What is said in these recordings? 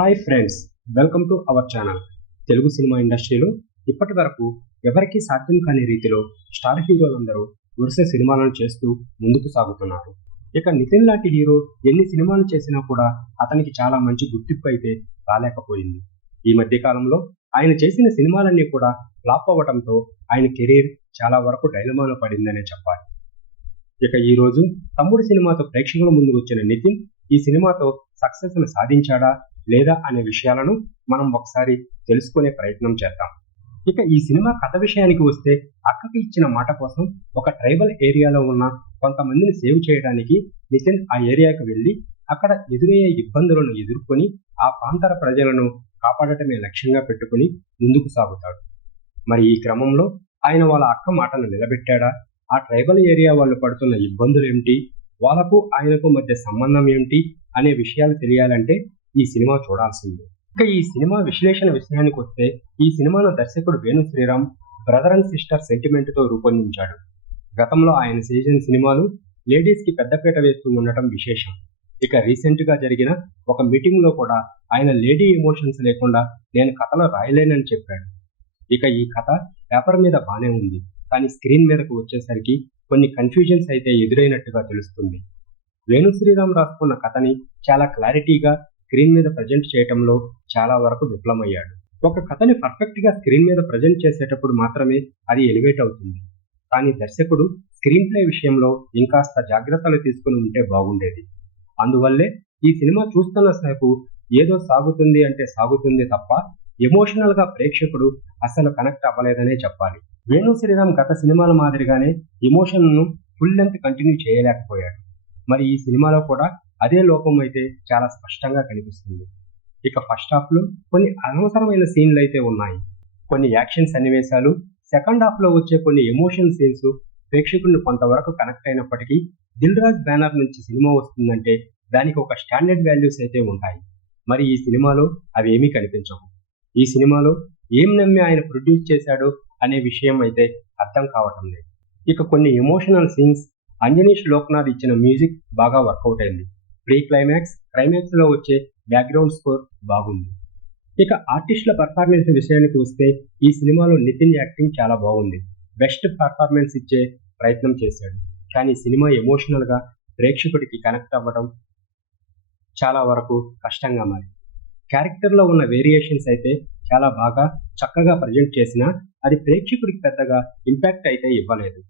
Hi friends, welcome to our channel. Telugu cinema ఇండస్ట్రీలో ఇప్పటి వరకు ఎవరికీ సాధ్యం కాని రీతిలో స్టార్ హీరోలందరూ వరుస సినిమాలను చేస్తూ ముందుకు సాగుతున్నారు. ఇక నితిన్ లాంటి హీరో ఎన్ని సినిమాలు చేసినా కూడా అతనికి చాలా మంచి గుర్తింపు అయితే రాలేకపోయింది. ఈ మధ్య కాలంలో ఆయన చేసిన సినిమాలన్నీ కూడా ఫ్లాప్ అవ్వడంతో ఆయన కెరీర్ చాలా వరకు డైలమాలో పడిందనే చెప్పాలి. ఇక ఈ రోజు తమ్ముడు సినిమాతో ప్రేక్షకుల ముందుకు వచ్చిన నితిన్ ఈ సినిమాతో సక్సెస్ ను సాధించాడా లేదా అనే విషయాలను మనం ఒకసారి తెలుసుకునే ప్రయత్నం చేద్దాం. ఇక ఈ సినిమా కథ విషయానికి వస్తే, అక్కకి ఇచ్చిన మాట కోసం ఒక ట్రైబల్ ఏరియాలో ఉన్న కొంతమందిని సేవ్ చేయడానికి నితిన్ ఆ ఏరియాకు వెళ్ళి అక్కడ ఎదురయ్యే ఇబ్బందులను ఎదుర్కొని ఆ ప్రాంతాల ప్రజలను కాపాడటమే లక్ష్యంగా పెట్టుకుని ముందుకు సాగుతాడు. మరి ఈ క్రమంలో ఆయన వాళ్ళ అక్క మాటను నిలబెట్టాడా, ఆ ట్రైబల్ ఏరియా వాళ్ళు పడుతున్న ఇబ్బందులు ఏమిటి, వాళ్ళకు ఆయనకు మధ్య సంబంధం ఏమిటి అనే విషయాలు తెలియాలంటే ఈ సినిమా చూడాల్సిందే. ఇక ఈ సినిమా విశ్లేషణ విషయానికి వస్తే, ఈ సినిమాను దర్శకుడు Venu Sriram brother and sister sentiment తో రూపొందించాడు. గతంలో ఆయన చేసిన సినిమాలు లేడీస్ కి పెద్దపీట వేస్తూ ఉండటం విశేషం. ఇక రీసెంట్ గా జరిగిన ఒక మీటింగ్ లో కూడా ఆయన లేడీ ఎమోషన్స్ లేకుండా నేను కథలో రాయలేనని చెప్పాడు. ఇక ఈ కథ పేపర్ మీద బానే ఉంది, కానీ స్క్రీన్ మీదకు వచ్చేసరికి కొన్ని కన్ఫ్యూజన్స్ అయితే ఎదురైనట్టుగా తెలుస్తుంది. వేణు శ్రీరామ్ రాసుకున్న కథని చాలా క్లారిటీగా స్క్రీన్ మీద ప్రజెంట్ చేయటంలో చాలా వరకు విఫలమయ్యాడు. ఒక కథని పర్ఫెక్ట్ గా స్క్రీన్ మీద ప్రజెంట్ చేసేటప్పుడు మాత్రమే అది ఎలివేట్ అవుతుంది. కానీ దర్శకుడు స్క్రీన్ ప్లే విషయంలో ఇంకాస్త జాగ్రత్తలు తీసుకుని ఉంటే బాగుండేది. అందువల్లే ఈ సినిమా చూస్తున్న సేపు ఏదో సాగుతుంది అంటే సాగుతుంది తప్ప ఎమోషనల్ గా ప్రేక్షకుడు అసలు కనెక్ట్ అవ్వలేదనే చెప్పాలి. వేణు శ్రీరామ్ గత సినిమాల మాదిరిగానే ఎమోషన్ ను ఫుల్ లెంత్ కంటిన్యూ చేయలేకపోయాడు. మరి ఈ సినిమాలో కూడా అదే లోపం అయితే చాలా స్పష్టంగా కనిపిస్తుంది. ఇక ఫస్ట్ హాఫ్ లో కొన్ని అనవసరమైన సీన్లు అయితే ఉన్నాయి. కొన్ని యాక్షన్ సన్నివేశాలు, సెకండ్ హాఫ్ లో వచ్చే కొన్ని ఎమోషన్ సీన్స్ ప్రేక్షకులను కొంతవరకు కనెక్ట్ అయినప్పటికీ, దిల్ రాజు బ్యానర్ నుంచి సినిమా వస్తుందంటే దానికి ఒక స్టాండర్డ్ వాల్యూస్ అయితే ఉంటాయి. మరి ఈ సినిమాలో అవి ఏమీ కనిపించవు. ఈ సినిమాలో ఏం నమ్మి ఆయన ప్రొడ్యూస్ చేశాడో అనే విషయం అయితే అర్థం కావటం లేదు. ఇక కొన్ని ఎమోషనల్ సీన్స్, అంజనీష్ లోక్నాథ్ ఇచ్చిన మ్యూజిక్ బాగా వర్కౌట్ అయింది. ప్రీ క్లైమాక్స్, క్లైమాక్స్ లో వచ్చే బ్యాక్గ్రౌండ్ స్కోర్ బాగుంది. ఇక ఆర్టిస్టుల పర్ఫార్మెన్స్ విషయానికి వస్తే, ఈ సినిమాలో నితిన్ యాక్టింగ్ చాలా బాగుంది. బెస్ట్ పర్ఫార్మెన్స్ ఇచ్చే ప్రయత్నం చేశాడు. కానీ సినిమా ఎమోషనల్ గా ప్రేక్షకుడికి కనెక్ట్ అవ్వడం చాలా వరకు కష్టంగా మారి, క్యారెక్టర్ లో ఉన్న వేరియేషన్స్ అయితే చాలా బాగా చక్కగా ప్రజెంట్ చేసినా అది ప్రేక్షకుడికి పెద్దగా ఇంపాక్ట్ అయితే ఇవ్వలేదు.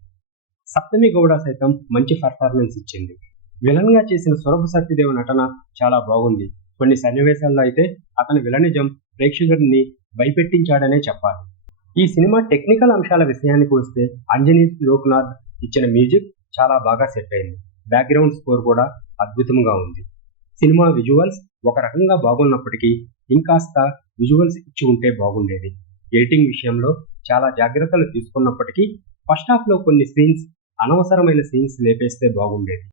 సప్తమి గౌడ సైతం మంచి పర్ఫార్మెన్స్ ఇచ్చింది. విలన్ గా చేసిన సురభ సత్యదేవ్ నటన చాలా బాగుంది. కొన్ని సన్నివేశాల్లో అయితే అతని విలనిజం ప్రేక్షకుడిని భయపెట్టించాడనే చెప్పాలి. ఈ సినిమా టెక్నికల్ అంశాల విషయానికి వస్తే, అంజనీష్ లోక్నాథ్ ఇచ్చిన మ్యూజిక్ చాలా బాగా సెట్ అయింది. బ్యాక్గ్రౌండ్ స్కోర్ కూడా అద్భుతంగా ఉంది. సినిమా విజువల్స్ ఒక రకంగా బాగున్నప్పటికీ ఇంకాస్త విజువల్స్ ఇచ్చి ఉంటే బాగుండేది. ఎడిటింగ్ విషయంలో చాలా జాగ్రత్తలు తీసుకున్నప్పటికీ ఫస్ట్ హాఫ్ లో కొన్ని సీన్స్, అనవసరమైన సీన్స్ లేపేస్తే బాగుండేది.